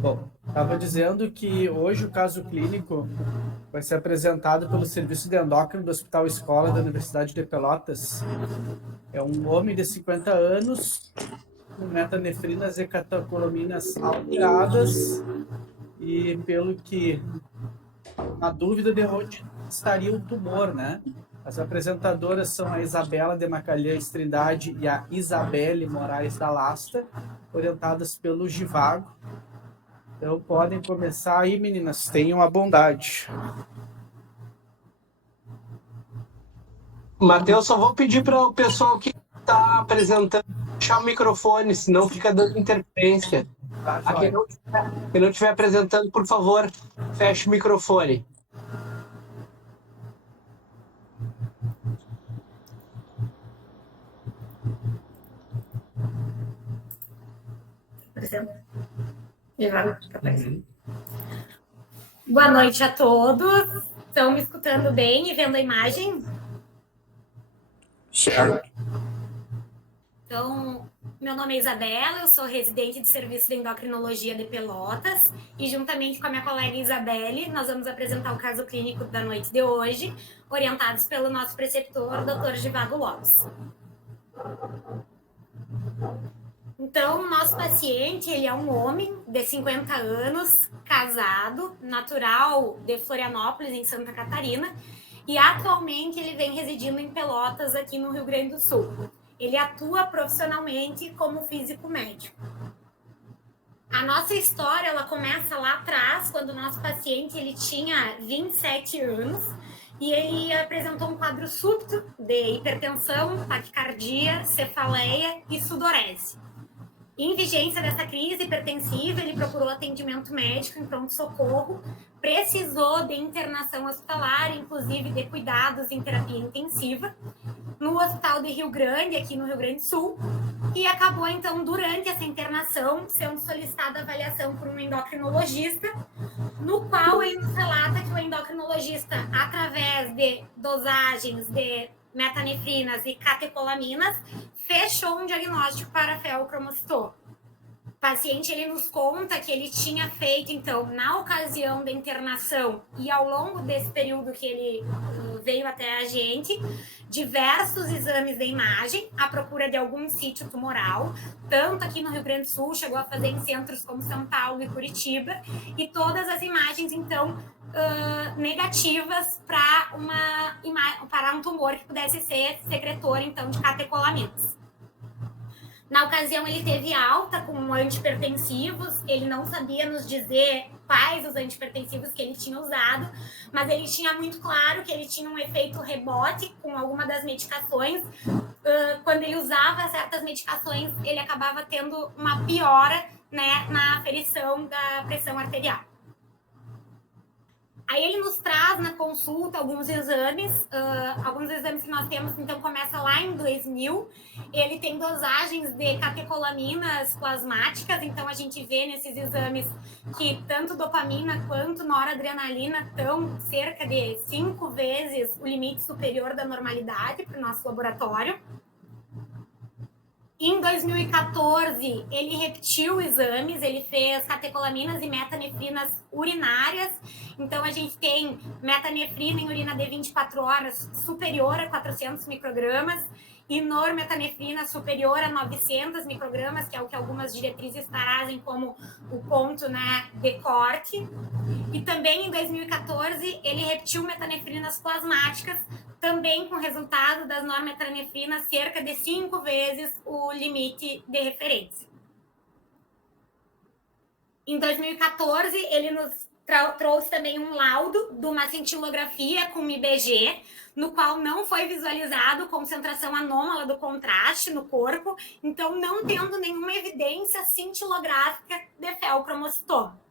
Bom, estava dizendo que hoje o caso clínico vai ser apresentado pelo Serviço de Endócrino do Hospital Escola da Universidade de Pelotas. É um homem de 50 anos com metanefrinas e catecolaminas alteradas e pelo que uma dúvida de onde estaria o tumor, né? As apresentadoras são a Isabela de Macalhães Trindade e a Isabelle Moraes da Lasta, orientadas pelo Givago. Então podem começar aí, meninas, tenham a bondade. Matheus, só vou pedir para o pessoal que está apresentando fechar o microfone, senão fica dando interferência. Tá, A quem não estiver apresentando, por favor, feche o microfone. Boa noite a todos. Estão me escutando bem e vendo a imagem? Certo. Então, meu nome é Isabela, eu sou residente de serviço de endocrinologia de Pelotas e juntamente com a minha colega Isabelle, nós vamos apresentar o caso clínico da noite de hoje, orientados pelo nosso preceptor, Dr. Givago Lopes. Então, o nosso paciente, ele é um homem de 50 anos, casado, natural de Florianópolis, em Santa Catarina, e atualmente ele vem residindo em Pelotas, aqui no Rio Grande do Sul. Ele atua profissionalmente como físico médico. A nossa história, ela começa lá atrás, quando o nosso paciente ele tinha 27 anos, e ele apresentou um quadro súbito de hipertensão, taquicardia, cefaleia e sudorese. Em vigência dessa crise hipertensiva, ele procurou atendimento médico em pronto-socorro, precisou de internação hospitalar, inclusive de cuidados em terapia intensiva, no Hospital de Rio Grande, aqui no Rio Grande do Sul, e acabou, então, durante essa internação, sendo solicitada avaliação por um endocrinologista, no qual ele nos relata que o endocrinologista, através de dosagens de metanefrinas e catecolaminas, fechou um diagnóstico para feocromocitoma. O paciente ele nos conta que ele tinha feito, então, na ocasião da internação e ao longo desse período que ele veio até a gente, diversos exames de imagem à procura de algum sítio tumoral, tanto aqui no Rio Grande do Sul, chegou a fazer em centros como São Paulo e Curitiba, e todas as imagens, então, negativas para um tumor que pudesse ser secretor, então, de catecolaminas. Na ocasião, ele teve alta com antipertensivos, ele não sabia nos dizer quais os antipertensivos que ele tinha usado, mas ele tinha muito claro que ele tinha um efeito rebote com alguma das medicações. Quando ele usava certas medicações, ele acabava tendo uma piora, né, na aferição da pressão arterial. Aí ele nos traz na consulta alguns exames que nós temos, então começa lá em 2000, ele tem dosagens de catecolaminas plasmáticas, então a gente vê nesses exames que tanto dopamina quanto noradrenalina estão cerca de 5 vezes o limite superior da normalidade para o nosso laboratório. Em 2014, ele repetiu exames, ele fez catecolaminas e metanefrinas urinárias. Então, a gente tem metanefrina em urina de 24 horas superior a 400 microgramas e normetanefrina superior a 900 microgramas, que é o que algumas diretrizes trazem como o ponto, né, de corte. E também em 2014, ele repetiu metanefrinas plasmáticas, também com resultado das normetanefrinas cerca de 5 vezes o limite de referência. Em 2014, ele nos trouxe também um laudo de uma cintilografia com IBG, no qual não foi visualizado concentração anômala do contraste no corpo, então não tendo nenhuma evidência cintilográfica de feocromocitoma.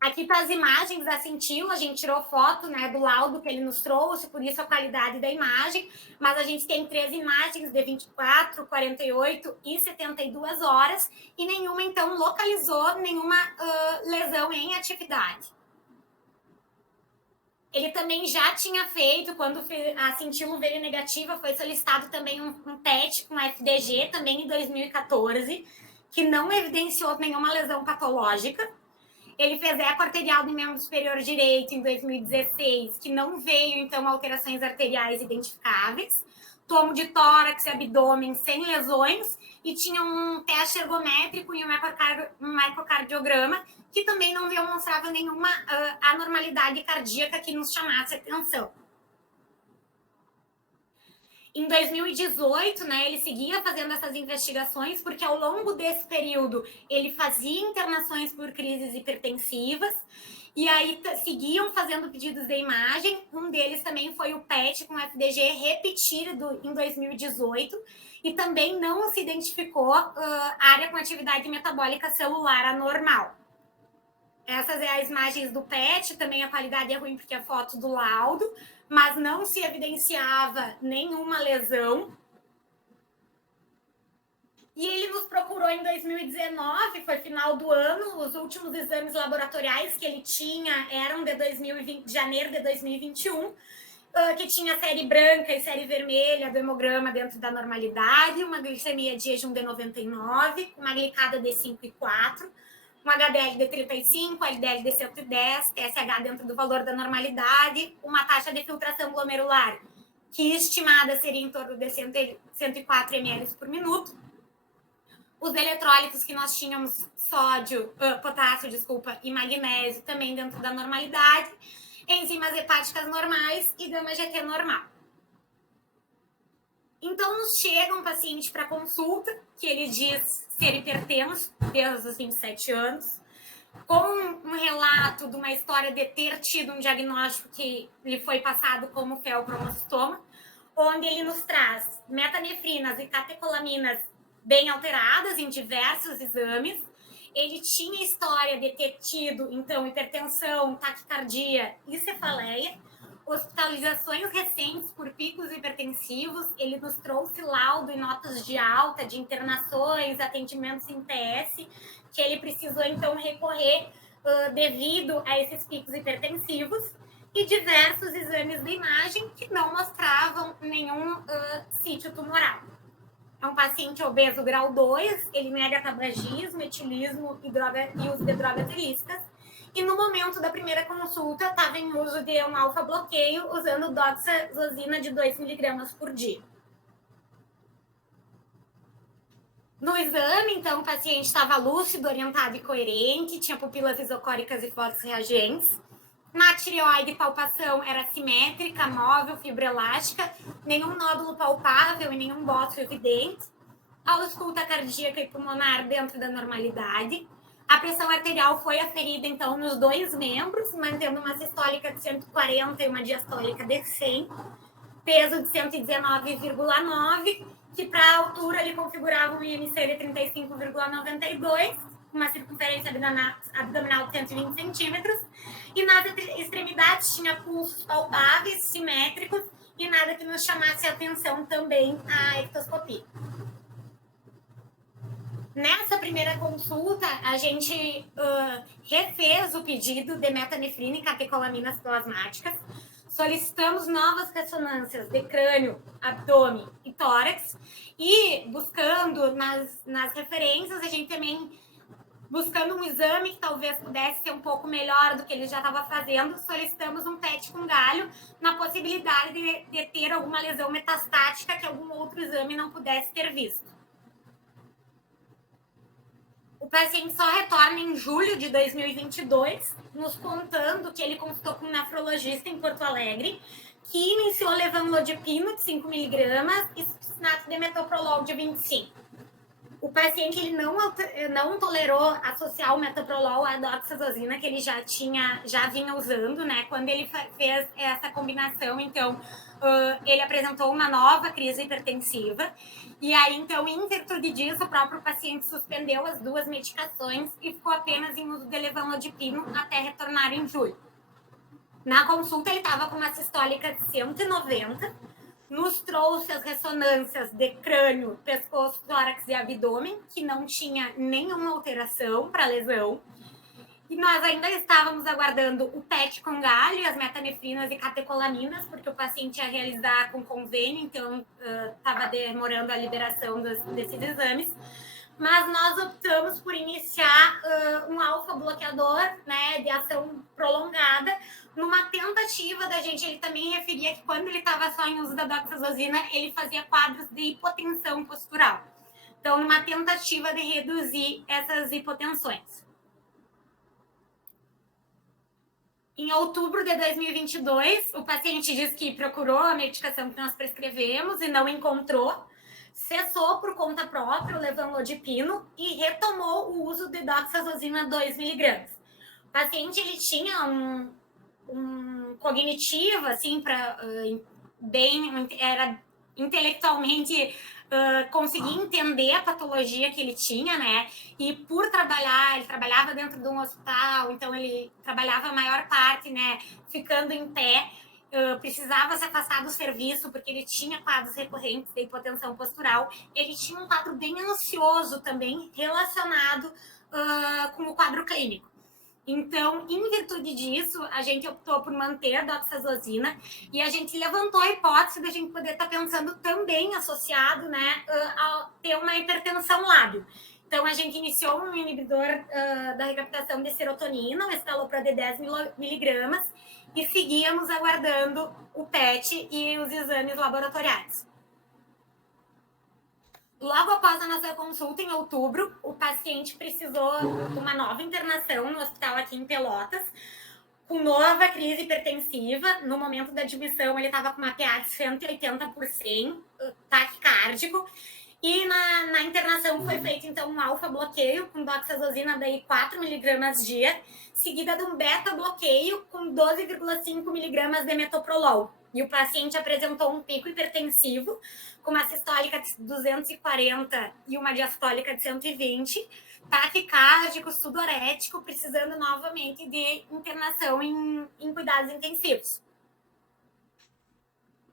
Aqui está as imagens da cintila, a gente tirou foto, né, do laudo que ele nos trouxe, por isso a qualidade da imagem, mas a gente tem 3 imagens de 24, 48 e 72 horas e nenhuma, então, localizou nenhuma lesão em atividade. Ele também já tinha feito, quando a cintila veio negativa, foi solicitado também um PET com FDG, também em 2014, que não evidenciou nenhuma lesão patológica. Ele fez eco arterial do membro superior direito em 2016, que não veio, então, alterações arteriais identificáveis. Tomo de tórax e abdômen sem lesões e tinha um teste ergométrico e um ecocardiograma que também não demonstrava nenhuma anormalidade cardíaca que nos chamasse atenção. Em 2018, né, ele seguia fazendo essas investigações, porque ao longo desse período ele fazia internações por crises hipertensivas, e aí seguiam fazendo pedidos de imagem. Um deles também foi o PET com FDG repetido em 2018, e também não se identificou área com atividade metabólica celular anormal. Essas são as imagens do PET, também a qualidade é ruim porque é foto do laudo, mas não se evidenciava nenhuma lesão. E ele nos procurou em 2019, foi final do ano, os últimos exames laboratoriais que ele tinha eram de janeiro de 2021, que tinha série branca e série vermelha do hemograma dentro da normalidade, uma glicemia de jejum de 99, uma glicada de 5,4, um HDL de 35, LDL de 110, TSH dentro do valor da normalidade, uma taxa de filtração glomerular que estimada seria em torno de 104 ml por minuto. Os eletrólitos que nós tínhamos, potássio, e magnésio também dentro da normalidade, enzimas hepáticas normais e gama-GT normal. Então, nos chega um paciente para consulta, que ele diz ser hipertenso desde os 27 anos, com um relato de uma história de ter tido um diagnóstico que lhe foi passado como feocromocitoma, onde ele nos traz metanefrinas e catecolaminas bem alteradas em diversos exames. Ele tinha história de ter tido, então, hipertensão, taquicardia e cefaleia, hospitalizações recentes por picos hipertensivos. Ele nos trouxe laudo e notas de alta, de internações, atendimentos em TS, que ele precisou, então, recorrer devido a esses picos hipertensivos, e diversos exames de imagem que não mostravam nenhum sítio tumoral. É um paciente obeso grau 2, ele nega tabagismo, etilismo e uso de drogas ilícitas. E no momento da primeira consulta, estava em uso de um alfa-bloqueio, usando doxazosina de 2 mg por dia. No exame, então, o paciente estava lúcido, orientado e coerente, tinha pupilas isocóricas e fosforeagentes. Na tireoide, palpação era simétrica, móvel, fibroelástica, nenhum nódulo palpável e nenhum bócio evidente. A ausculta cardíaca e pulmonar dentro da normalidade. A pressão arterial foi aferida, então, nos dois membros, mantendo uma sistólica de 140 e uma diastólica de 100. Peso de 119,9, que para a altura ele configurava um IMC de 35,92, uma circunferência abdominal de 120 centímetros, e nas extremidades tinha pulsos palpáveis, simétricos, e nada que nos chamasse a atenção também a ectoscopia. Nessa primeira consulta, a gente refez o pedido de metanefrina e catecolaminas plasmáticas, solicitamos novas ressonâncias de crânio, abdômen e tórax, e buscando nas referências, a gente também, buscando um exame que talvez pudesse ser um pouco melhor do que ele já estava fazendo, solicitamos um PET com galho, na possibilidade de ter alguma lesão metastática que algum outro exame não pudesse ter visto. O paciente só retorna em julho de 2022, nos contando que ele consultou com um nefrologista em Porto Alegre, que iniciou levanlodipino de 5 mg e succinato de metoprolol de 25. O paciente ele não tolerou associar o metoprolol à doxazosina, que ele já vinha usando, né? Quando ele fez essa combinação, então, ele apresentou uma nova crise hipertensiva. E aí, então, em virtude disso, o próprio paciente suspendeu as duas medicações e ficou apenas em uso de levanlodipino até retornar em julho. Na consulta, ele estava com uma sistólica de 190, nos trouxe as ressonâncias de crânio, pescoço, tórax e abdômen, que não tinha nenhuma alteração para lesão. E nós ainda estávamos aguardando o PET com galho, as metanefrinas e catecolaminas, porque o paciente ia realizar com convênio, então estava demorando a liberação desses exames. mas nós optamos por iniciar um alfa-bloqueador, né, de ação prolongada, numa tentativa da gente. Ele também referia que quando ele estava só em uso da doxazosina, ele fazia quadros de hipotensão postural. Então, numa tentativa de reduzir essas hipotensões. Em outubro de 2022, o paciente disse que procurou a medicação que nós prescrevemos e não encontrou, cessou por conta própria o levanlodipino e retomou o uso de doxazosina 2mg. O paciente ele tinha um cognitivo, assim, era intelectualmente conseguir entender a patologia que ele tinha, né? E por trabalhar, ele trabalhava dentro de um hospital, então ele trabalhava a maior parte, né, ficando em pé, precisava se afastar do serviço porque ele tinha quadros recorrentes de hipotensão postural. Ele tinha um quadro bem ansioso também relacionado com o quadro clínico. Então, em virtude disso, a gente optou por manter a doxazosina e a gente levantou a hipótese da gente poder estar pensando também associado, né, a ter uma hipertensão lábio. Então, a gente iniciou um inibidor da recaptação de serotonina, o escitalopram de 10mg, e seguíamos aguardando o PET e os exames laboratoriais. Logo após a nossa consulta, em outubro, o paciente precisou de uma nova internação no hospital aqui em Pelotas, com nova crise hipertensiva. No momento da admissão, ele estava com uma PA de 180%, taquicárdico. E na internação foi feito, então, um alfa-bloqueio com doxazosina daí 4mg dia, seguida de um beta-bloqueio com 12,5mg de metoprolol. E o paciente apresentou um pico hipertensivo, com uma sistólica de 240 e uma diastólica de 120, taquicárdico, sudorético, precisando novamente de internação em cuidados intensivos.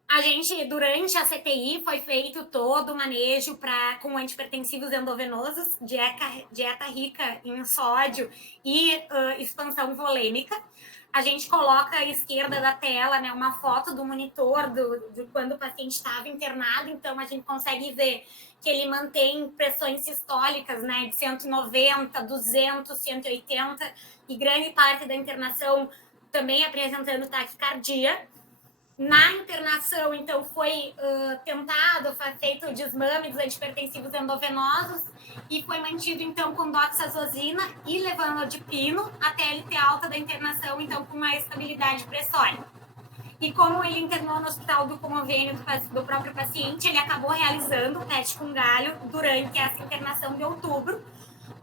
A gente, durante a CTI, foi feito todo o manejo com antihipertensivos endovenosos, dieta rica em sódio e expansão volêmica. A gente coloca à esquerda da tela, né, uma foto do monitor de quando o paciente estava internado, então a gente consegue ver que ele mantém pressões sistólicas, né, de 190, 200, 180, e grande parte da internação também apresentando taquicardia. Na internação, então, foi feito o desmame dos antihipertensivos endovenosos e foi mantido, então, com doxazosina e levanlodipino até ele ter alta da internação, então, com uma estabilidade pressória. E como ele internou no hospital do convênio do próprio paciente, ele acabou realizando o PET com galho durante essa internação de outubro,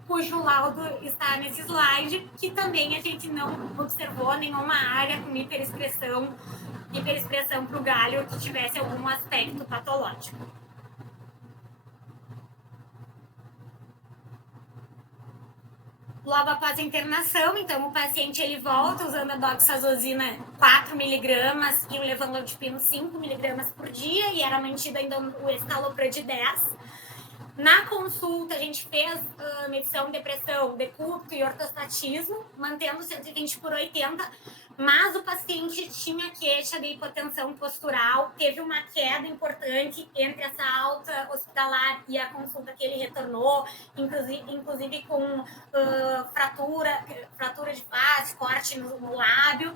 cujo laudo está nesse slide, que também a gente não observou nenhuma área com hiperexpressão para o galho que tivesse algum aspecto patológico. Logo após a internação, então, o paciente ele volta usando a doxazosina 4mg e o levanlodipino 5mg por dia, e era mantido ainda o escitalopram de 10. Na consulta, a gente fez medição de pressão, decúbito e ortostatismo, mantendo 120/80, mas o paciente tinha queixa de hipotensão postural, teve uma queda importante entre essa alta hospitalar e a consulta que ele retornou, inclusive com fratura de face, corte no lábio.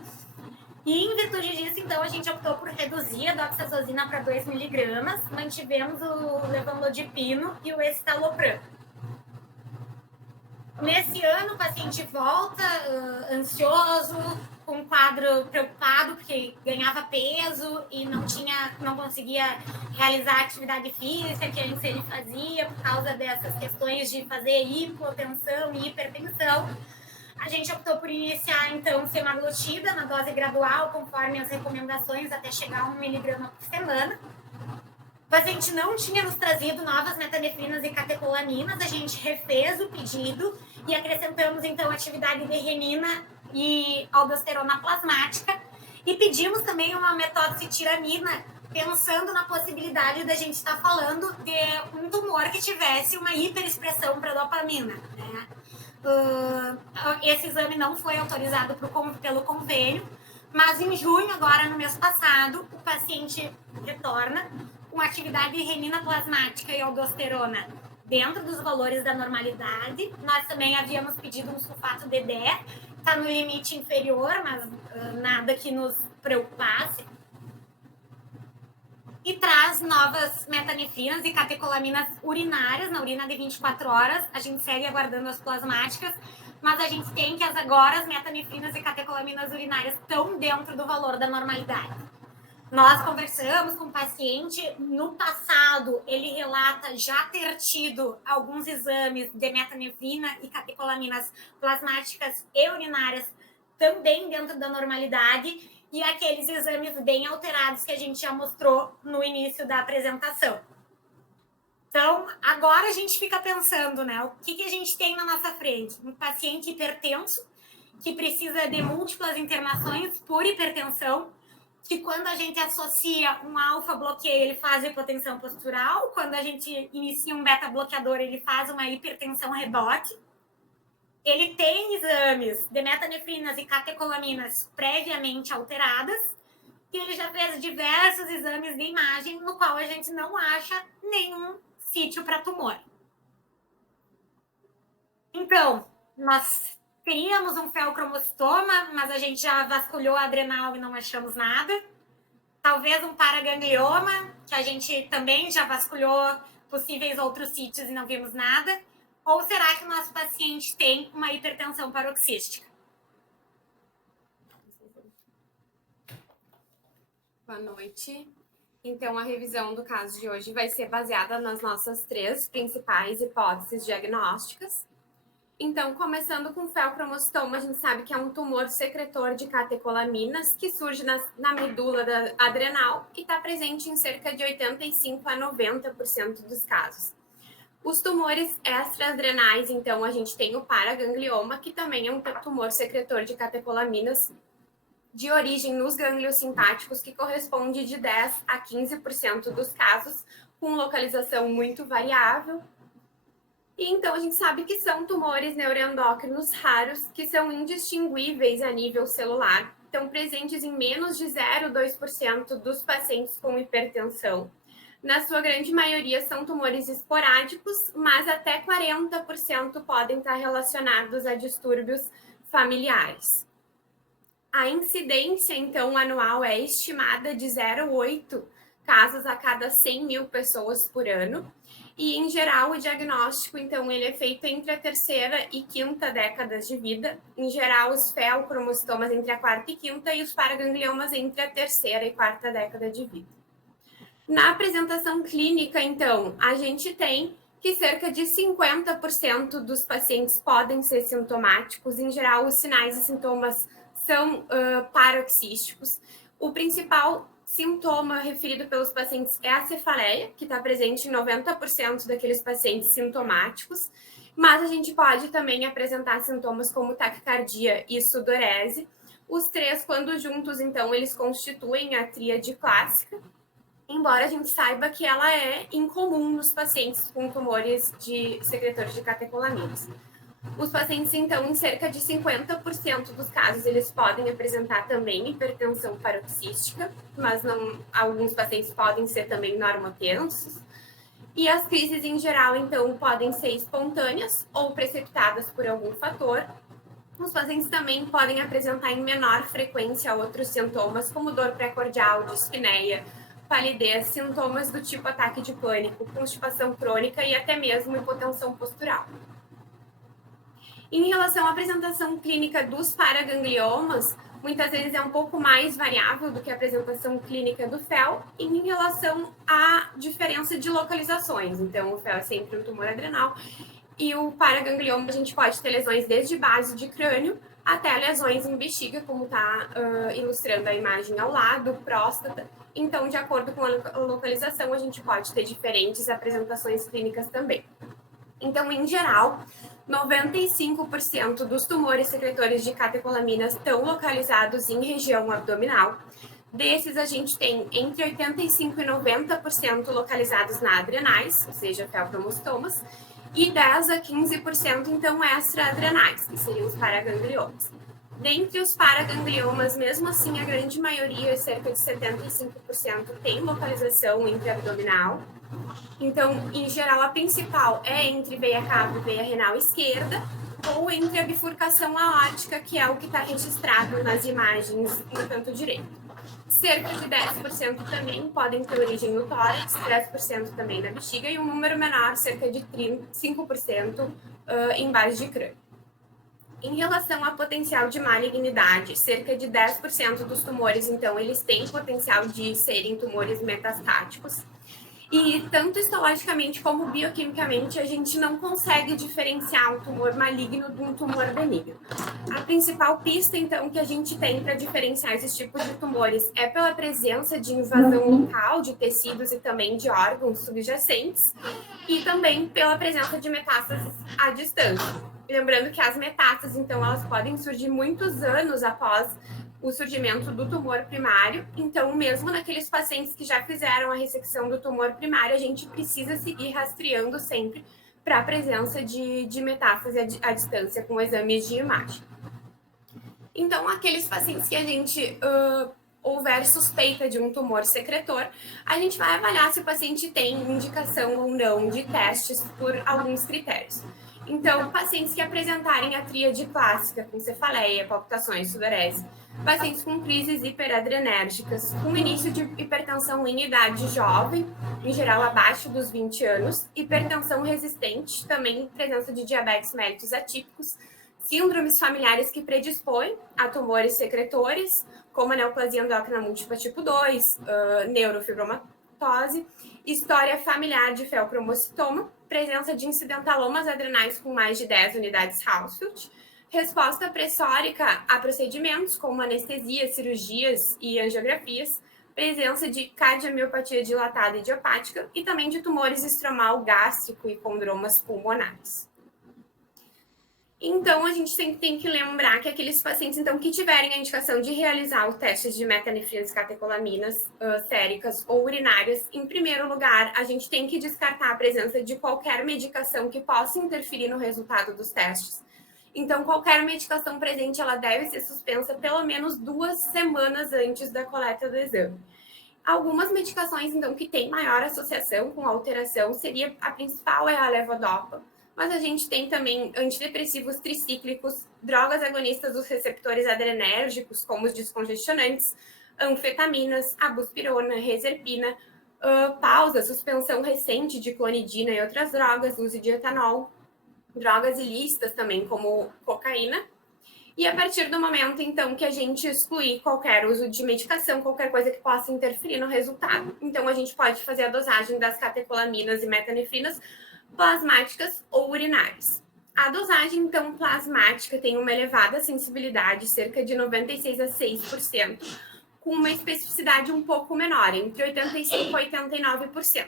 E em virtude disso, então, a gente optou por reduzir a doxazosina para 2mg, mantivemos o levanlodipino e o escitalopram. Nesse ano, o paciente volta ansioso, com um quadro preocupado, porque ganhava peso e não conseguia realizar atividade física que antes ele fazia, por causa dessas questões de fazer hipotensão e hipertensão. A gente optou por iniciar, então, semaglutida na dose gradual, conforme as recomendações, até chegar a 1mg por semana. O paciente não tinha nos trazido novas metanefrinas e catecolaminas, a gente refez o pedido e acrescentamos, então, atividade de renina e aldosterona plasmática, e pedimos também uma metoxitiramina, pensando na possibilidade da gente estar falando de um tumor que tivesse uma hiperexpressão para dopamina, né? Esse exame não foi autorizado pelo convênio, mas em junho, agora no mês passado, o paciente retorna com atividade de renina plasmática e aldosterona dentro dos valores da normalidade. Nós também havíamos pedido um sulfato de 10, está no limite inferior, mas nada que nos preocupasse. E traz novas metanefrinas e catecolaminas urinárias na urina de 24 horas. A gente segue aguardando as plasmáticas, mas a gente tem que agora as metanefrinas e catecolaminas urinárias estão dentro do valor da normalidade. Nós conversamos com o paciente, no passado ele relata já ter tido alguns exames de metanefrina e catecolaminas plasmáticas e urinárias também dentro da normalidade e aqueles exames bem alterados que a gente já mostrou no início da apresentação. Então, agora a gente fica pensando, né, o que a gente tem na nossa frente? Um paciente hipertenso que precisa de múltiplas internações por hipertensão, que quando a gente associa um alfa-bloqueio, ele faz hipotensão postural, quando a gente inicia um beta-bloqueador, ele faz uma hipertensão rebote. Ele tem exames de metanefrinas e catecolaminas previamente alteradas, e ele já fez diversos exames de imagem, no qual a gente não acha nenhum sítio para tumor. Então, nós teríamos um feocromostoma, mas a gente já vasculhou a adrenal e não achamos nada. Talvez um paraganglioma, que a gente também já vasculhou possíveis outros sítios e não vimos nada. Ou será que o nosso paciente tem uma hipertensão paroxística? Boa noite. Então, a revisão do caso de hoje vai ser baseada nas nossas 3 principais hipóteses diagnósticas. Então, começando com o feocromostoma, a gente sabe que é um tumor secretor de catecolaminas que surge na medula adrenal e está presente em cerca de 85 a 90% dos casos. Os tumores extraadrenais, então, a gente tem o paraganglioma, que também é um tumor secretor de catecolaminas de origem nos gânglios simpáticos, que corresponde de 10 a 15% dos casos, com localização muito variável. E então a gente sabe que são tumores neuroendócrinos raros, que são indistinguíveis a nível celular, estão presentes em menos de 0,2% dos pacientes com hipertensão. Na sua grande maioria são tumores esporádicos, mas até 40% podem estar relacionados a distúrbios familiares. A incidência, então, anual é estimada de 0,8 casos a cada 100 mil pessoas por ano. E, em geral, o diagnóstico, então, ele é feito entre a 3ª e 5ª décadas de vida. Em geral, os feocromostomas entre a 4ª e 5ª e os paragangliomas entre a 3ª e 4ª década de vida. Na apresentação clínica, então, a gente tem que cerca de 50% dos pacientes podem ser sintomáticos. Em geral, os sinais e sintomas são paroxísticos. O principal sintoma referido pelos pacientes é a cefaleia, que está presente em 90% daqueles pacientes sintomáticos, mas a gente pode também apresentar sintomas como taquicardia e sudorese. Os 3, quando juntos, então, eles constituem a tríade clássica, embora a gente saiba que ela é incomum nos pacientes com tumores secretores de catecolaminas. Os pacientes, então, em cerca de 50% dos casos, eles podem apresentar também hipertensão paroxística, mas alguns pacientes podem ser também normotensos. E as crises, em geral, então, podem ser espontâneas ou precipitadas por algum fator. Os pacientes também podem apresentar em menor frequência outros sintomas, como dor pré-cordial, dispneia, palidez, sintomas do tipo ataque de pânico, constipação crônica e até mesmo hipotensão postural. Em relação à apresentação clínica dos paragangliomas, muitas vezes é um pouco mais variável do que a apresentação clínica do FEL, em relação à diferença de localizações. Então, o FEL é sempre um tumor adrenal, e o paraganglioma a gente pode ter lesões desde base de crânio até lesões em bexiga, como está ilustrando a imagem ao lado, próstata. Então, de acordo com a localização, a gente pode ter diferentes apresentações clínicas também. Então, em geral, 95% dos tumores secretores de catecolaminas estão localizados em região abdominal. Desses, a gente tem entre 85% e 90% localizados na adrenais, ou seja, feocromostomas, e 10% a 15%, então, extraadrenais, que seriam os paragangliomas. Dentre os paragangliomas, mesmo assim, a grande maioria, cerca de 75%, tem localização intraabdominal. Então, em geral, a principal é entre veia cava e veia renal esquerda, ou entre a bifurcação aórtica, que é o que está registrado nas imagens no canto direito. Cerca de 10% também podem ter origem no tórax, 10% também na bexiga, e um número menor, cerca de 5%, em base de crânio. Em relação ao potencial de malignidade, cerca de 10% dos tumores, então, eles têm potencial de serem tumores metastáticos. E tanto histologicamente como bioquimicamente, a gente não consegue diferenciar um tumor maligno de um tumor benigno. A principal pista, então, que a gente tem para diferenciar esses tipos de tumores é pela presença de invasão local de tecidos e também de órgãos subjacentes, e também pela presença de metástases à distância. Lembrando que as metástases, então, elas podem surgir muitos anos após o surgimento do tumor primário. Então, mesmo naqueles pacientes que já fizeram a ressecção do tumor primário, a gente precisa seguir rastreando sempre para a presença de metástase à distância com exames de imagem. Então, aqueles pacientes que a gente houver suspeita de um tumor secretor, a gente vai avaliar se o paciente tem indicação ou não de testes por alguns critérios. Então, pacientes que apresentarem a tríade clássica com cefaleia, palpitações, sudorese, pacientes com crises hiperadrenérgicas, com início de hipertensão em idade jovem, em geral abaixo dos 20 anos, hipertensão resistente, também presença de diabetes mellitus atípicos, síndromes familiares que predispõem a tumores secretores, como a neoplasia endócrina múltipla tipo 2, neurofibromatose, história familiar de felcromocitoma, presença de incidentalomas adrenais com mais de 10 unidades Hounsfield, resposta pressórica a procedimentos como anestesia, cirurgias e angiografias, presença de cardiomiopatia dilatada idiopática e também de tumores estromal gástrico e condromas pulmonares. Então, a gente tem que lembrar que aqueles pacientes então, que tiverem a indicação de realizar os testes de metanefrinas e catecolaminas séricas ou urinárias, em primeiro lugar, a gente tem que descartar a presença de qualquer medicação que possa interferir no resultado dos testes. Então, qualquer medicação presente, ela deve ser suspensa pelo menos 2 semanas antes da coleta do exame. Algumas medicações, então, que têm maior associação com alteração, a principal é a levodopa, mas a gente tem também antidepressivos tricíclicos, drogas agonistas dos receptores adrenérgicos, como os descongestionantes, anfetaminas, a buspirona, reserpina, pausa, suspensão recente de clonidina e outras drogas, uso de etanol, drogas ilícitas também, como cocaína. E a partir do momento, então, que a gente excluir qualquer uso de medicação, qualquer coisa que possa interferir no resultado, então a gente pode fazer a dosagem das catecolaminas e metanefrinas plasmáticas ou urinárias. A dosagem, então, plasmática tem uma elevada sensibilidade, cerca de 96 a 6%, com uma especificidade um pouco menor, entre 85% e 89%,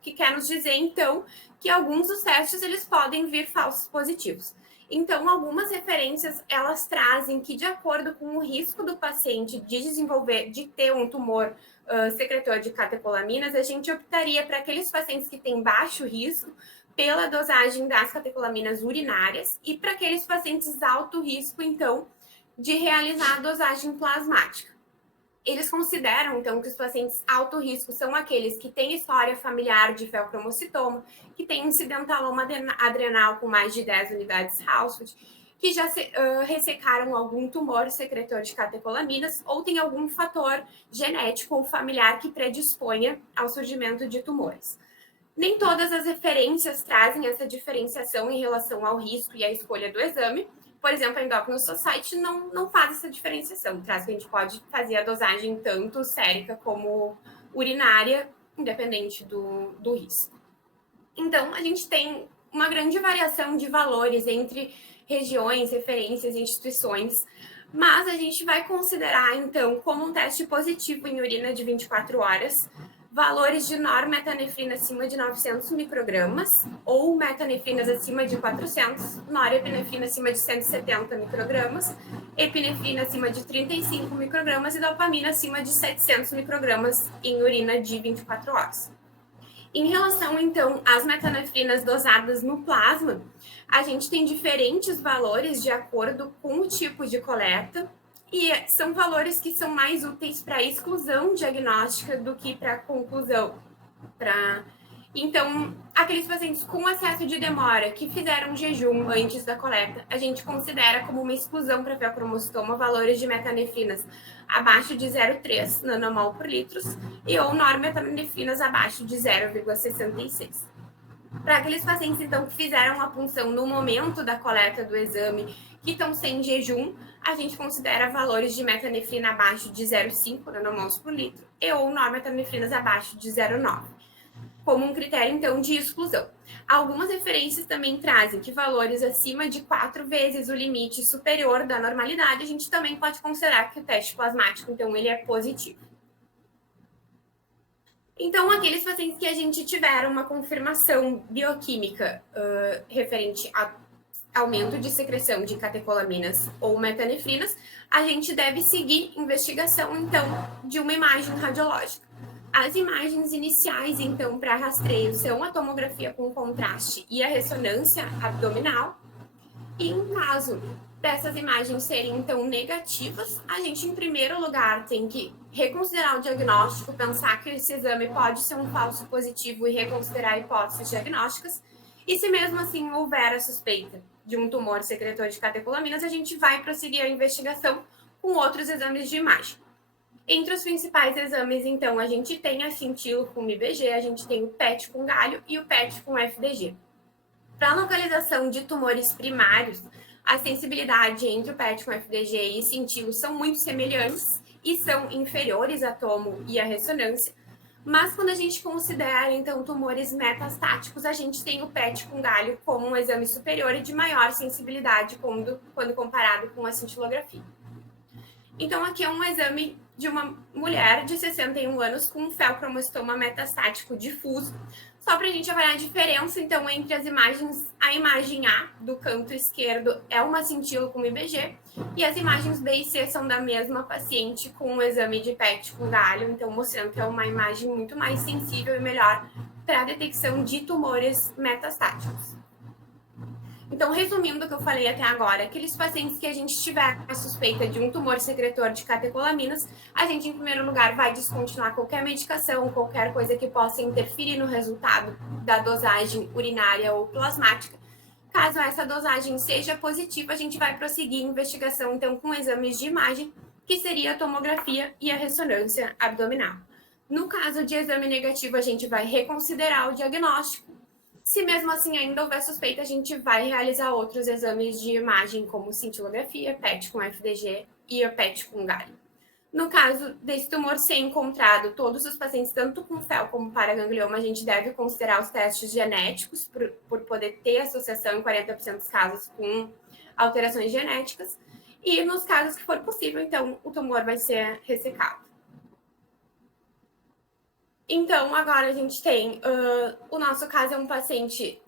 que quer nos dizer, então, que alguns dos testes eles podem vir falsos positivos. Então, algumas referências, elas trazem que, de acordo com o risco do paciente de ter um tumor secretor de catecolaminas, a gente optaria para aqueles pacientes que têm baixo risco pela dosagem das catecolaminas urinárias e para aqueles pacientes alto risco, então, de realizar a dosagem plasmática. Eles consideram, então, que os pacientes alto risco são aqueles que têm história familiar de felcromocitoma, que têm incidentaloma adrenal com mais de 10 unidades Hounsfield, que já ressecaram algum tumor secretor de catecolaminas ou tem algum fator genético ou familiar que predisponha ao surgimento de tumores. Nem todas as referências trazem essa diferenciação em relação ao risco e à escolha do exame. Por exemplo, a Endocrine Society não faz essa diferenciação, traz que a gente pode fazer a dosagem tanto sérica como urinária, independente do risco. Então, a gente tem uma grande variação de valores entre regiões, referências e instituições, mas a gente vai considerar, então, como um teste positivo em urina de 24 horas, valores de normetanefrina acima de 900 microgramas ou metanefrinas acima de 400, norepinefrina acima de 170 microgramas, epinefrina acima de 35 microgramas e dopamina acima de 700 microgramas em urina de 24 horas. Em relação, então, às metanefrinas dosadas no plasma, a gente tem diferentes valores de acordo com o tipo de coleta, e são valores que são mais úteis para exclusão diagnóstica do que para conclusão, para Então, aqueles pacientes com acesso de demora que fizeram jejum antes da coleta, a gente considera como uma exclusão para feocromocitoma valores de metanefrinas abaixo de 0,3 nanomol por litro e ou normetanefrinas abaixo de 0,66. Para aqueles pacientes, então, que fizeram a punção no momento da coleta do exame, que estão sem jejum, a gente considera valores de metanefrina abaixo de 0,5 nanomols por litro e ou normetanefrinas abaixo de 0,9, como um critério, então, de exclusão. Algumas referências também trazem que valores acima de 4 vezes o limite superior da normalidade, a gente também pode considerar que o teste plasmático, então, ele é positivo. Então, aqueles pacientes que a gente tiver uma confirmação bioquímica referente a aumento de secreção de catecolaminas ou metanefrinas, a gente deve seguir investigação, então, de uma imagem radiológica. As imagens iniciais, então, para rastreio são a tomografia com contraste e a ressonância abdominal. E em caso dessas imagens serem, então, negativas, a gente, em primeiro lugar, tem que reconsiderar o diagnóstico, pensar que esse exame pode ser um falso positivo e reconsiderar hipóteses diagnósticas. E se mesmo assim houver a suspeita de um tumor secretor de catecolaminas, a gente vai prosseguir a investigação com outros exames de imagem. Entre os principais exames, então, a gente tem a cintilo com IBG, a gente tem o PET com galho e o PET com FDG. Para a localização de tumores primários, a sensibilidade entre o PET com FDG e cintilo são muito semelhantes e são inferiores a tomo e a ressonância. Mas quando a gente considera, então, tumores metastáticos, a gente tem o PET com galho como um exame superior e de maior sensibilidade quando comparado com a cintilografia. Então, aqui é um exame de uma mulher de 61 anos com feocromocitoma metastático difuso, só para a gente avaliar a diferença, então, entre as imagens. A imagem A, do canto esquerdo, é uma cintilo com IBG, e as imagens B e C são da mesma paciente com um exame de PET com galho, então mostrando que é uma imagem muito mais sensível e melhor para a detecção de tumores metastáticos. Então, resumindo o que eu falei até agora, aqueles pacientes que a gente tiver a suspeita de um tumor secretor de catecolaminas, a gente, em primeiro lugar, vai descontinuar qualquer medicação, qualquer coisa que possa interferir no resultado da dosagem urinária ou plasmática. Caso essa dosagem seja positiva, a gente vai prosseguir a investigação, então, com exames de imagem, que seria a tomografia e a ressonância abdominal. No caso de exame negativo, a gente vai reconsiderar o diagnóstico. Se mesmo assim ainda houver suspeita, a gente vai realizar outros exames de imagem, como cintilografia, PET com FDG e a PET com galho. No caso desse tumor ser encontrado, todos os pacientes, tanto com fel como paraganglioma, a gente deve considerar os testes genéticos por poder ter associação em 40% dos casos com alterações genéticas. E nos casos que for possível, então, o tumor vai ser ressecado. Então, agora a gente tem, o nosso caso é um paciente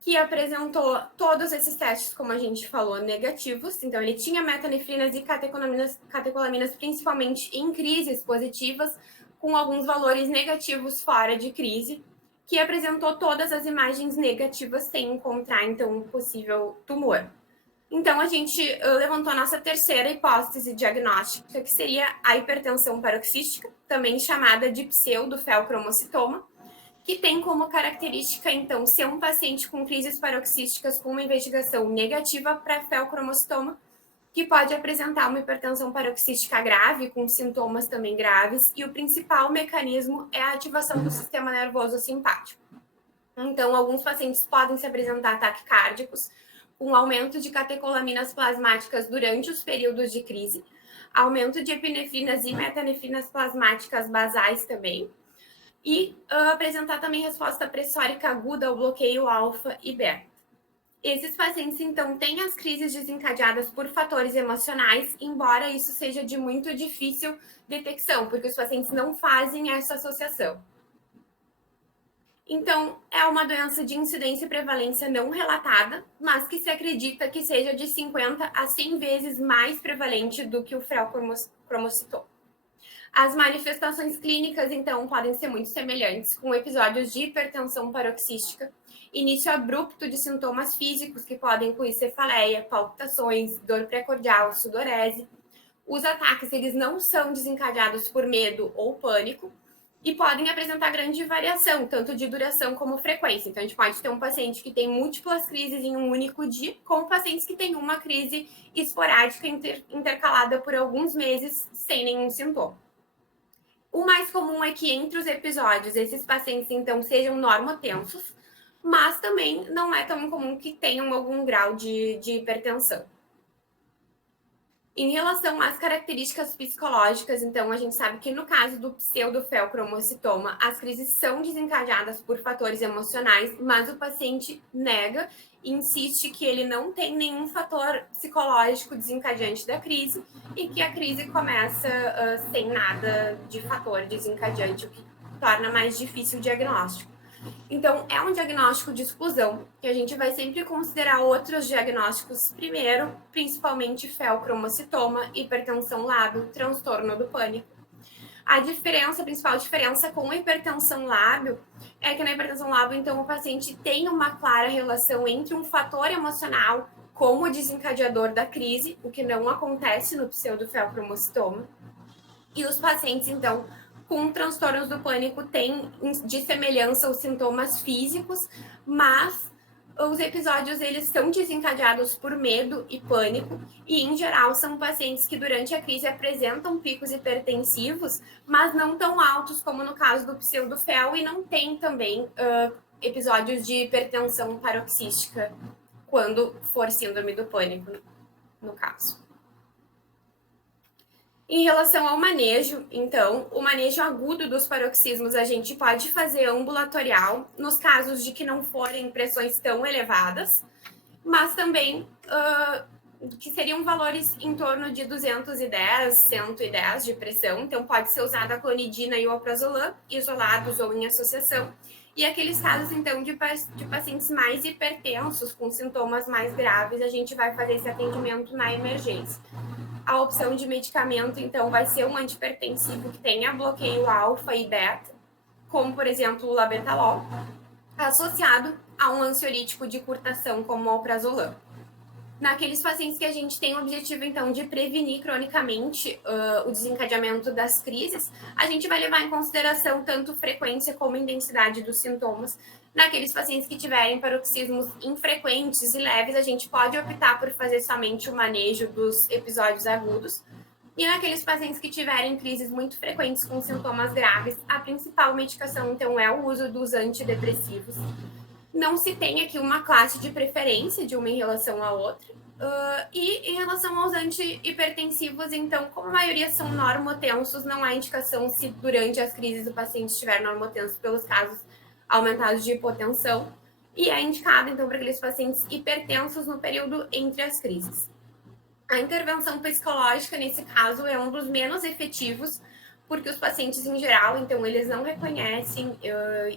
que apresentou todos esses testes, como a gente falou, negativos. Então, ele tinha metanefrinas e catecolaminas, principalmente em crises positivas, com alguns valores negativos fora de crise, que apresentou todas as imagens negativas sem encontrar, então, um possível tumor. Então, a gente levantou a nossa terceira hipótese diagnóstica, que seria a hipertensão paroxística, também chamada de pseudofeocromocitoma, que tem como característica, então, ser um paciente com crises paroxísticas com uma investigação negativa para feocromocitoma, que pode apresentar uma hipertensão paroxística grave, com sintomas também graves, e o principal mecanismo é a ativação do sistema nervoso simpático. Então, alguns pacientes podem se apresentar taquicárdicos, com aumento de catecolaminas plasmáticas durante os períodos de crise, aumento de epinefrinas e metanefrinas plasmáticas basais também, e apresentar também resposta pressórica aguda ao bloqueio alfa e beta. Esses pacientes, então, têm as crises desencadeadas por fatores emocionais, embora isso seja de muito difícil detecção, porque os pacientes não fazem essa associação. Então, é uma doença de incidência e prevalência não relatada, mas que se acredita que seja de 50 a 100 vezes mais prevalente do que o feocromocitoma. As manifestações clínicas, então, podem ser muito semelhantes, com episódios de hipertensão paroxística, início abrupto de sintomas físicos, que podem incluir cefaleia, palpitações, dor precordial, sudorese. Os ataques, eles não são desencadeados por medo ou pânico, e podem apresentar grande variação, tanto de duração como frequência. Então, a gente pode ter um paciente que tem múltiplas crises em um único dia, com pacientes que têm uma crise esporádica intercalada por alguns meses sem nenhum sintoma. O mais comum é que entre os episódios, esses pacientes, então, sejam normotensos, mas também não é tão incomum que tenham algum grau de hipertensão. Em relação às características psicológicas, então, a gente sabe que no caso do pseudofelcromocitoma, as crises são desencadeadas por fatores emocionais, mas o paciente nega e insiste que ele não tem nenhum fator psicológico desencadeante da crise e que a crise começa sem nada de fator desencadeante, o que torna mais difícil o diagnóstico. Então, é um diagnóstico de exclusão, que a gente vai sempre considerar outros diagnósticos primeiro, principalmente felcromocitoma, hipertensão lábio, transtorno do pânico. A principal diferença com a hipertensão lábio é que na hipertensão lábio, então, o paciente tem uma clara relação entre um fator emocional como desencadeador da crise, o que não acontece no pseudofelcromocitoma. E os pacientes, então, com transtornos do pânico têm de semelhança os sintomas físicos, mas os episódios eles são desencadeados por medo e pânico, e em geral são pacientes que durante a crise apresentam picos hipertensivos, mas não tão altos como no caso do pseudofel, e não tem também episódios de hipertensão paroxística quando for síndrome do pânico, no caso. Em relação ao manejo, então, o manejo agudo dos paroxismos a gente pode fazer ambulatorial, nos casos de que não forem pressões tão elevadas, mas também que seriam valores em torno de 210, 110 de pressão, então pode ser usada a clonidina e o alprazolam, isolados ou em associação, e aqueles casos, então, de pacientes mais hipertensos, com sintomas mais graves, a gente vai fazer esse atendimento na emergência. A opção de medicamento, então, vai ser um antihipertensivo que tenha bloqueio alfa e beta, como, por exemplo, o labetalol, associado a um ansiolítico de curtação, como o alprazolam. Naqueles pacientes que a gente tem o objetivo, então, de prevenir cronicamente o desencadeamento das crises, a gente vai levar em consideração tanto frequência como intensidade dos sintomas. Naqueles pacientes que tiverem paroxismos infrequentes e leves, a gente pode optar por fazer somente o manejo dos episódios agudos. E naqueles pacientes que tiverem crises muito frequentes com sintomas graves, a principal medicação, então, é o uso dos antidepressivos. Não se tem aqui uma classe de preferência de uma em relação à outra. E em relação aos antihipertensivos, então, como a maioria são normotensos, não há indicação se durante as crises o paciente estiver normotenso pelos casos aumentados de hipotensão, e é indicado, então, para aqueles pacientes hipertensos no período entre as crises. A intervenção psicológica, nesse caso, é um dos menos efetivos, porque os pacientes, em geral, então, eles não reconhecem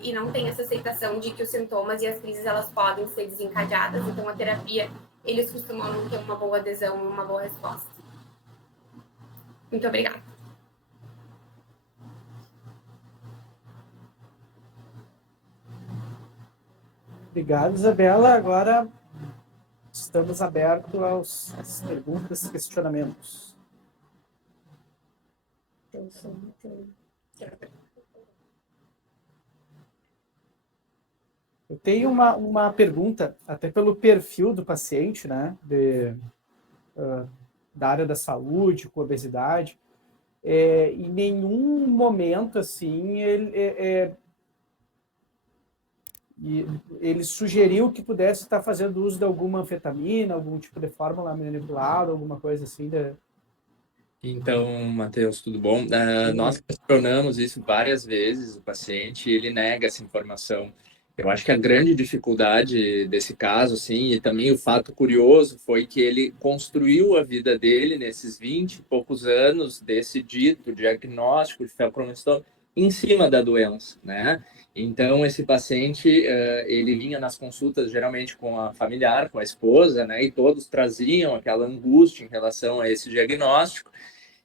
e não têm essa aceitação de que os sintomas e as crises, elas podem ser desencadeadas, então, a terapia, eles costumam não ter uma boa adesão e uma boa resposta. Muito obrigada. Obrigado, Isabela. Agora estamos abertos às perguntas e questionamentos. Eu tenho uma pergunta, até pelo perfil do paciente, né, da área da saúde, com obesidade. Em nenhum momento, assim, ele sugeriu que pudesse estar fazendo uso de alguma anfetamina, algum tipo de fórmula manipulada, alguma coisa assim. Então, Matheus, tudo bom? Nós questionamos isso várias vezes, o paciente, ele nega essa informação. Eu acho que a grande dificuldade desse caso, sim, e também o fato curioso foi que ele construiu a vida dele nesses 20 e poucos anos desse dito diagnóstico de felcromocitoma em cima da doença, né? Então, esse paciente, ele vinha nas consultas geralmente com a familiar, com a esposa, né? E todos traziam aquela angústia em relação a esse diagnóstico.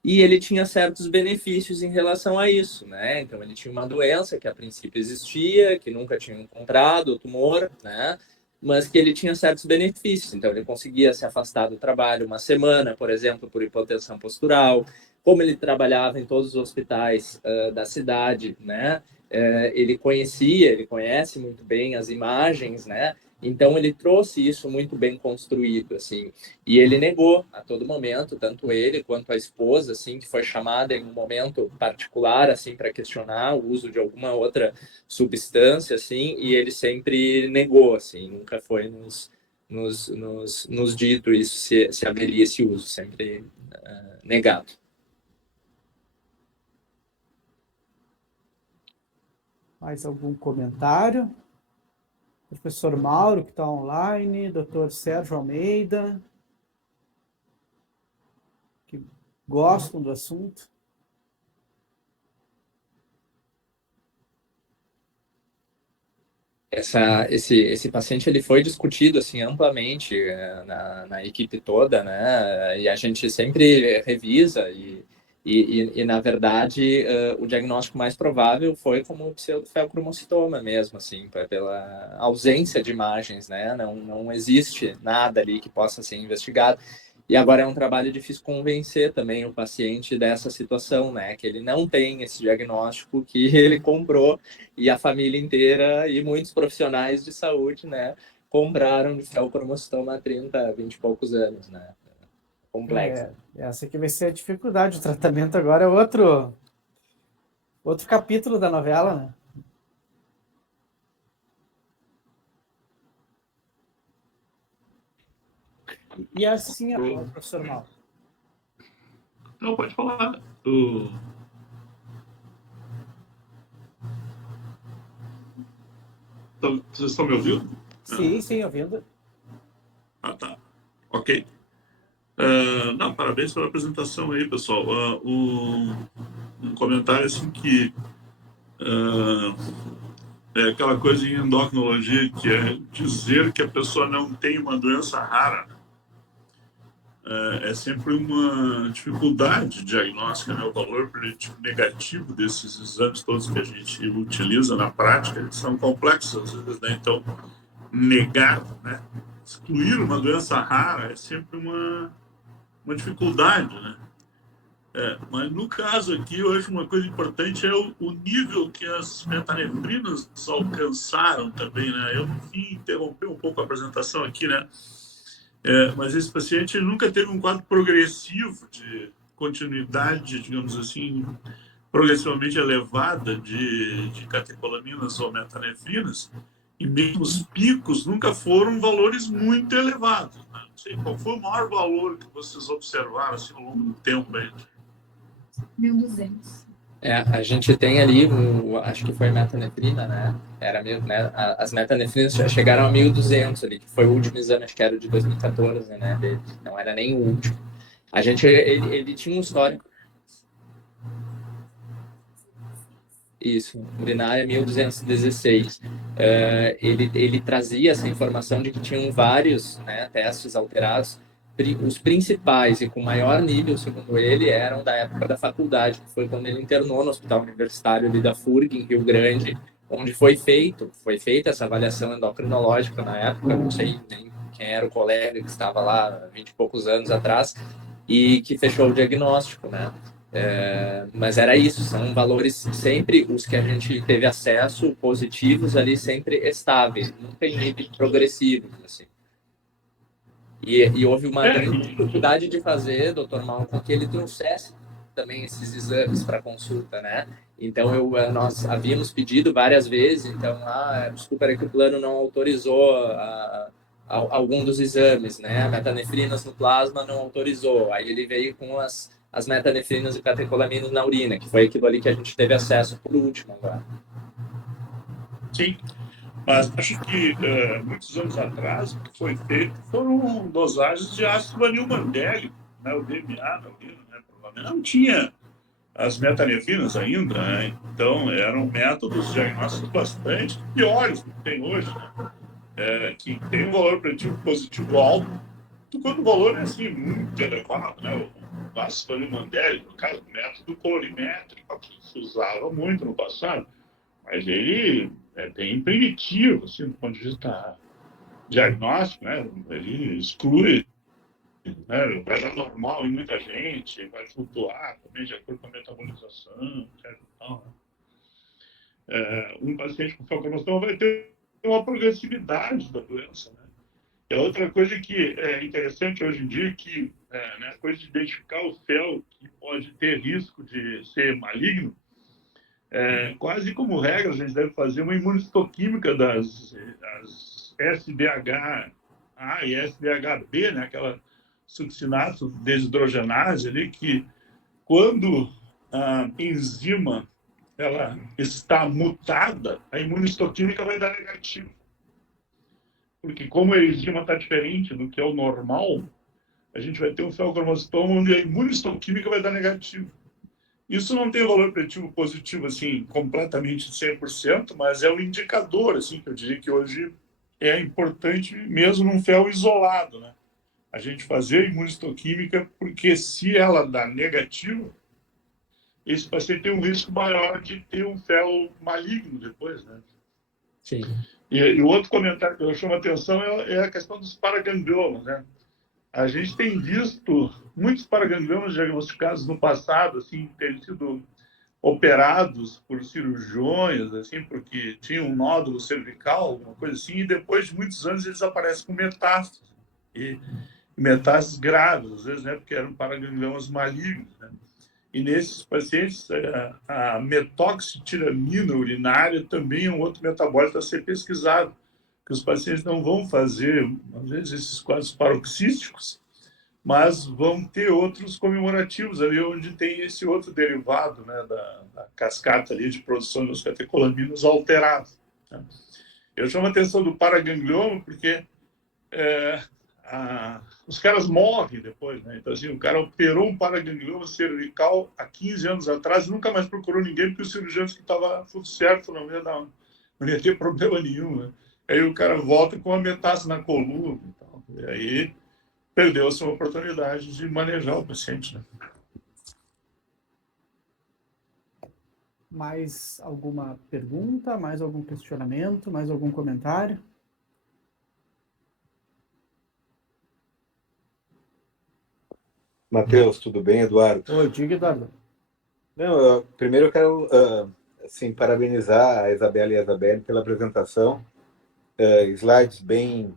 E ele tinha certos benefícios em relação a isso, né? Então, ele tinha uma doença que a princípio existia, que nunca tinha encontrado o tumor, né? Mas que ele tinha certos benefícios. Então, ele conseguia se afastar do trabalho uma semana, por exemplo, por hipotensão postural, como ele trabalhava em todos os hospitais da cidade, né? Ele conhece muito bem as imagens, né? Então ele trouxe isso muito bem construído, assim. E ele negou a todo momento, tanto ele quanto a esposa, assim, que foi chamada em um momento particular, assim, para questionar o uso de alguma outra substância, assim, e ele sempre negou, assim, nunca foi nos dito isso, se haveria esse uso, sempre negado. Mais algum comentário? Professor Mauro, que está online, doutor Sérgio Almeida, que gostam do assunto. Esse paciente ele foi discutido assim amplamente na equipe toda, né? E a gente sempre revisa e na verdade o diagnóstico mais provável foi como pseudofelcromocitoma mesmo, assim, pela ausência de imagens, né? Não existe nada ali que possa ser investigado. E agora é um trabalho difícil convencer também o paciente dessa situação, né? Que ele não tem esse diagnóstico que ele comprou e a família inteira e muitos profissionais de saúde, né? Compraram de felcromocitoma há 30, 20 e poucos anos, né? Complexo. Essa aqui vai ser a dificuldade. O tratamento agora é outro capítulo da novela, né? E assim, professor Mauro. Não, pode falar. Vocês estão me ouvindo? Sim, ouvindo. Ah, tá. Ok. Não, parabéns pela apresentação aí, pessoal. Um comentário assim que é aquela coisa em endocrinologia que é dizer que a pessoa não tem uma doença rara. É sempre uma dificuldade diagnóstica, né? O valor preditivo negativo desses exames todos que a gente utiliza na prática, eles são complexos às vezes, né? Então, negar, né? Excluir uma doença rara é sempre uma dificuldade, né? Mas no caso aqui, hoje, uma coisa importante é o nível que as metanefrinas alcançaram também, né? Eu vim interromper um pouco a apresentação aqui, né? Mas esse paciente nunca teve um quadro progressivo de continuidade, digamos assim, progressivamente elevada de catecolaminas ou metanefrinas, e mesmo os picos nunca foram valores muito elevados. Né? Não sei qual foi o maior valor que vocês observaram assim, ao longo do tempo. Aí. 1.200. A gente tem ali, acho que foi metanefrina, né? As metanefrinas já chegaram a 1.200 ali, que foi o último exame, acho que era de 2014, né? Dele. Não era nem o último. Ele tinha um histórico. Isso, urinária 1.216. Ele trazia essa informação de que tinham vários, né, testes alterados. Os principais e com maior nível, segundo ele, eram da época da faculdade, que foi quando ele internou no Hospital Universitário ali da FURG, em Rio Grande, onde foi feita essa avaliação endocrinológica na época, não sei nem quem era o colega que estava lá 20 e poucos anos atrás, e que fechou o diagnóstico, né? Mas era isso, são valores sempre, os que a gente teve acesso, positivos ali, sempre estáveis, nunca em níveis progressivos, assim. E houve uma grande dificuldade de fazer, doutor Mal, com que ele trouxesse também esses exames para consulta, né? Então, nós havíamos pedido várias vezes, então, desculpa, é que o plano não autorizou algum dos exames, né? A metanefrinas no plasma não autorizou. Aí ele veio com as metanefrinas e catecolaminas na urina, que foi aquilo ali que a gente teve acesso por último agora. Sim. Mas acho que muitos anos atrás, o que foi feito foram dosagens de ácido vanilmandélico, né? O DMA na urina, né? Provavelmente não tinha as metanefrinas ainda, né? Então eram métodos diagnósticos bastante piores do que tem hoje, né? Que tem um valor preditivo positivo alto, quando o valor é assim, muito elevado, né? O ácido vanilmandélico, no caso, o método colorimétrico, que se usava muito no passado, mas ele é bem primitivo, assim, do ponto de vista diagnóstico, né? Ele exclui né? Vai dar normal em muita gente, vai flutuar também de acordo com a metabolização, etc. Um paciente com feocromostoma vai ter uma progressividade da doença, né? E a outra coisa que é interessante hoje em dia é que né, a coisa de identificar o fel que pode ter risco de ser maligno, quase como regra, a gente deve fazer uma imunistoquímica das SDHA e SDHB, né, aquela succinato desidrogenase ali, que quando a enzima ela está mutada, a imunistoquímica vai dar negativo. Porque como a enzima está diferente do que é o normal, a gente vai ter um feocromostoma onde a imunistoquímica vai dar negativo. Isso não tem valor preditivo positivo, assim, completamente 100%, mas é um indicador, assim, que eu diria que hoje é importante mesmo num fel isolado, né? A gente fazer a imunistoquímica, porque se ela dá negativo, esse paciente tem um risco maior de ter um fel maligno depois, né? Sim. E o outro comentário que eu chamo a atenção é a questão dos paragangliomas, né? A gente tem visto muitos paragangliomas diagnosticados no passado, assim, terem sido operados por cirurgiões, assim, porque tinham um nódulo cervical, alguma coisa assim, e depois de muitos anos eles aparecem com metástases. E metástases graves, às vezes, né, porque eram paragangliomas malignos, né? E nesses pacientes, a metoxitiramina urinária também é um outro metabólito a ser pesquisado, que os pacientes não vão fazer, às vezes, esses quadros paroxísticos, mas vão ter outros comemorativos ali, onde tem esse outro derivado, né, da cascata ali de produção dos catecolaminas alterados, né? Eu chamo a atenção do paraganglioma porque os caras morrem depois, né? Então, assim, o cara operou um paraganglioma cervical há 15 anos atrás e nunca mais procurou ninguém, porque os cirurgiões que estava tudo certo, não ia ter problema nenhum, né? Aí o cara volta com uma metástase na coluna e tal. E aí perdeu-se a oportunidade de manejar o paciente, né? Mais alguma pergunta? Mais algum questionamento? Mais algum comentário? Matheus, tudo bem? Eduardo? Oi, diga, Eduardo. Não, primeiro eu quero assim, parabenizar a Isabela e a Isabelle pela apresentação. Slides bem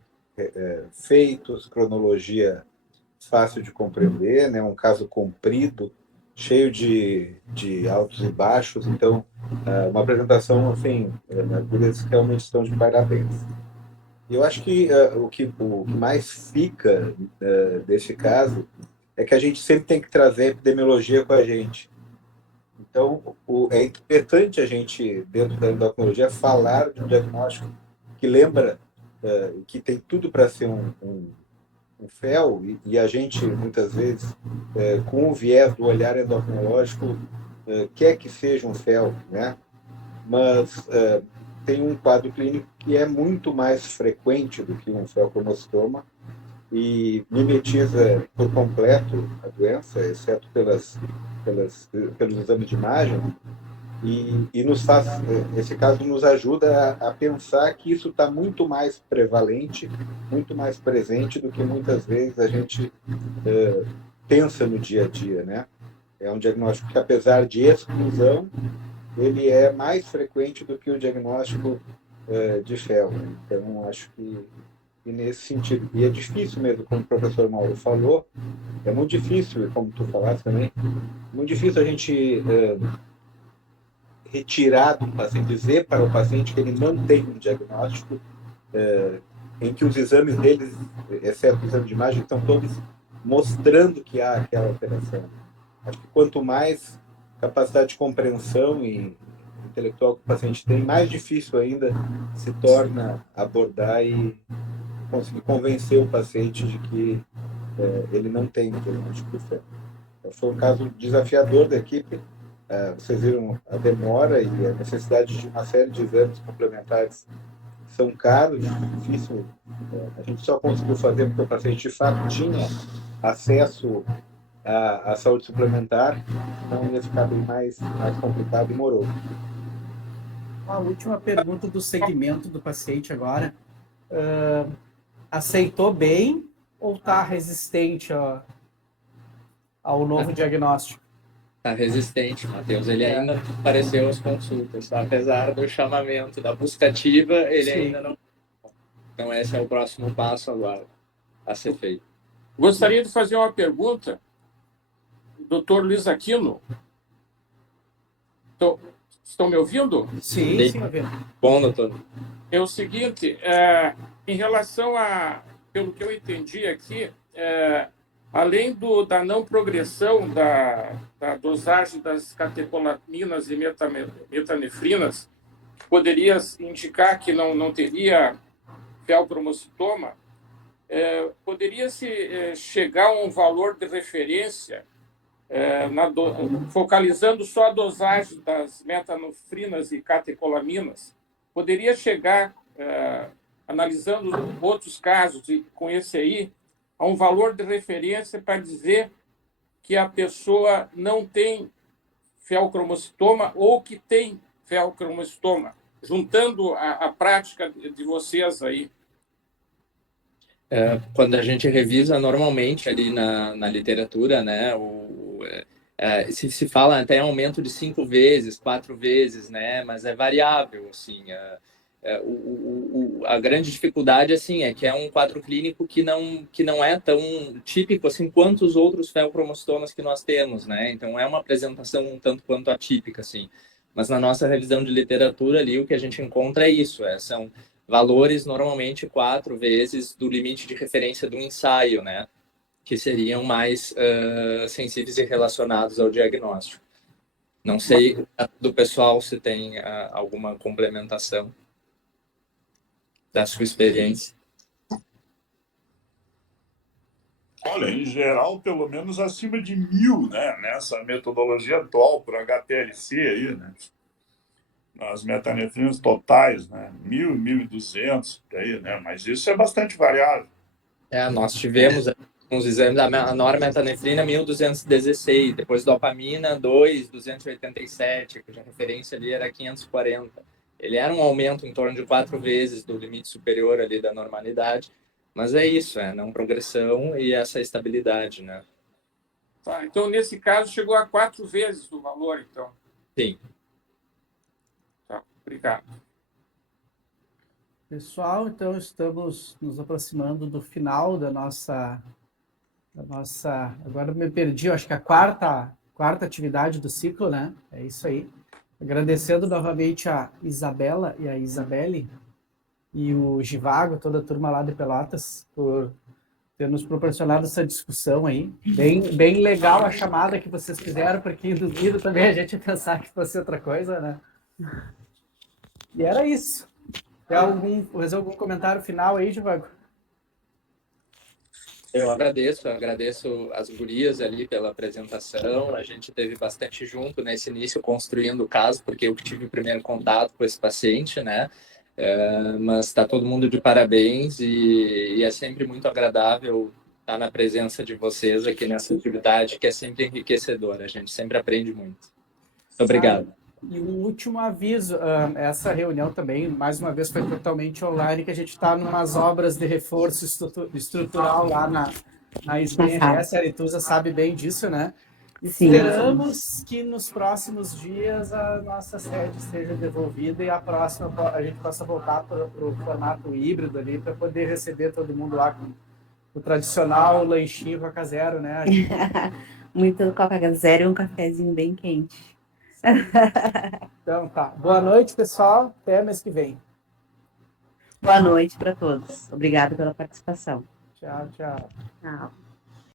feitos, cronologia fácil de compreender, né? Um caso comprido, cheio de altos e baixos. Então, uma apresentação, assim, eles realmente estão de parabéns. Eu acho que o que mais fica desse caso é que a gente sempre tem que trazer a epidemiologia com a gente. Então, é importante a gente, dentro da endocrinologia, falar de um diagnóstico que lembra que tem tudo para ser um fel, e a gente, muitas vezes, com o viés do olhar endocrinológico, quer que seja um fel, né? Mas tem um quadro clínico que é muito mais frequente do que um feocromostoma, e mimetiza por completo a doença, exceto pelos exames de imagem, e nos faz, esse caso nos ajuda a pensar que isso está muito mais prevalente, muito mais presente do que muitas vezes a gente pensa no dia a dia, né? É um diagnóstico que, apesar de exclusão, ele é mais frequente do que o diagnóstico de fel. Então, acho que nesse sentido. E é difícil mesmo, como o professor Mauro falou, é muito difícil, como tu falaste também, muito difícil a gente retirar do paciente, dizer para o paciente que ele não tem um diagnóstico, em que os exames deles, exceto o exame de imagem, estão todos mostrando que há aquela alteração. Acho que quanto mais capacidade de compreensão e intelectual que o paciente tem, mais difícil ainda se torna abordar e conseguir convencer o paciente de que ele não tem diagnóstico de fel. Foi um caso desafiador da equipe. Vocês viram a demora e a necessidade de uma série de exames complementares. São caros, difícil. A gente só conseguiu fazer porque o paciente de fato tinha acesso à saúde suplementar, então ia ficar bem mais complicado e moroso. A última pergunta do segmento do paciente agora. Aceitou bem ou está resistente ao novo diagnóstico? Está resistente, Matheus. Ele ainda não apareceu às consultas, tá? Apesar do chamamento da busca ativa, ele Sim. ainda não. Então, esse é o próximo passo agora a ser feito. Gostaria de fazer uma pergunta, doutor Luiz Aquino. Estão me ouvindo? Sim, sim, ouvindo. Bom, doutor. É o seguinte, em relação pelo que eu entendi aqui, além da não progressão da dosagem das catecolaminas e metanefrinas, poderia indicar que não teria feocromocitoma, poderia-se chegar a um valor de referência, focalizando só a dosagem das metanefrinas e catecolaminas, poderia chegar, analisando outros casos, e com esse aí, a um valor de referência para dizer que a pessoa não tem feocromocitoma ou que tem feocromocitoma, juntando a prática de vocês aí. Quando a gente revisa normalmente ali na literatura, né, se fala até aumento de 5 vezes, 4 vezes, né, mas é variável, assim. A grande dificuldade, assim, é que é um quadro clínico que não é tão típico assim quanto os outros feocromostomas que nós temos, né? Então é uma apresentação um tanto quanto atípica, assim. Mas na nossa revisão de literatura ali, o que a gente encontra é isso, são valores normalmente 4 vezes do limite de referência do ensaio, né? Que seriam mais sensíveis e relacionados ao diagnóstico. Não sei do pessoal se tem alguma complementação da sua experiência. Olha, em geral, pelo menos acima de 1.000, né? Nessa metodologia atual para HPLC aí, né? As metanefrinas totais, né? 1.000, 1.200, aí, né? Mas isso é bastante variável. Nós tivemos uns exames, a normetanefrina 1.216, depois dopamina 287, cuja referência ali era 540. Ele era um aumento em torno de 4 vezes do limite superior ali da normalidade, mas é isso, não progressão e essa estabilidade, né? Tá, então, nesse caso, chegou a 4 vezes o valor, então. Sim. Tá, obrigado. Pessoal, então estamos nos aproximando do final da nossa... Agora me perdi, eu acho que a quarta atividade do ciclo, né? É isso aí. Agradecendo novamente a Isabela e a Isabelle e o Givago, toda a turma lá de Pelotas, por ter nos proporcionado essa discussão aí. Bem legal a chamada que vocês fizeram, porque induzido também a gente a pensar que fosse outra coisa, né? E era isso. Fazer algum comentário final aí, Givago? Eu agradeço as gurias ali pela apresentação. A gente teve bastante junto nesse início construindo o caso, porque eu tive o primeiro contato com esse paciente, né? Mas está todo mundo de parabéns e é sempre muito agradável estar na presença de vocês aqui nessa atividade, que é sempre enriquecedora. A gente sempre aprende muito. Muito obrigado. E um último aviso, essa reunião também, mais uma vez, foi totalmente online, que a gente está em umas obras de reforço estrutural lá na SBRS, a Arituza sabe bem disso, né? Esperamos que nos próximos dias a nossa sede seja devolvida e a próxima a gente possa voltar para o formato híbrido ali, para poder receber todo mundo lá com o tradicional lanchinho Coca Zero, né? Muito Coca Zero e um cafezinho bem quente. Então tá. Boa noite, pessoal. Até mês que vem. Boa noite para todos. Obrigada pela participação. Tchau, tchau. Tchau.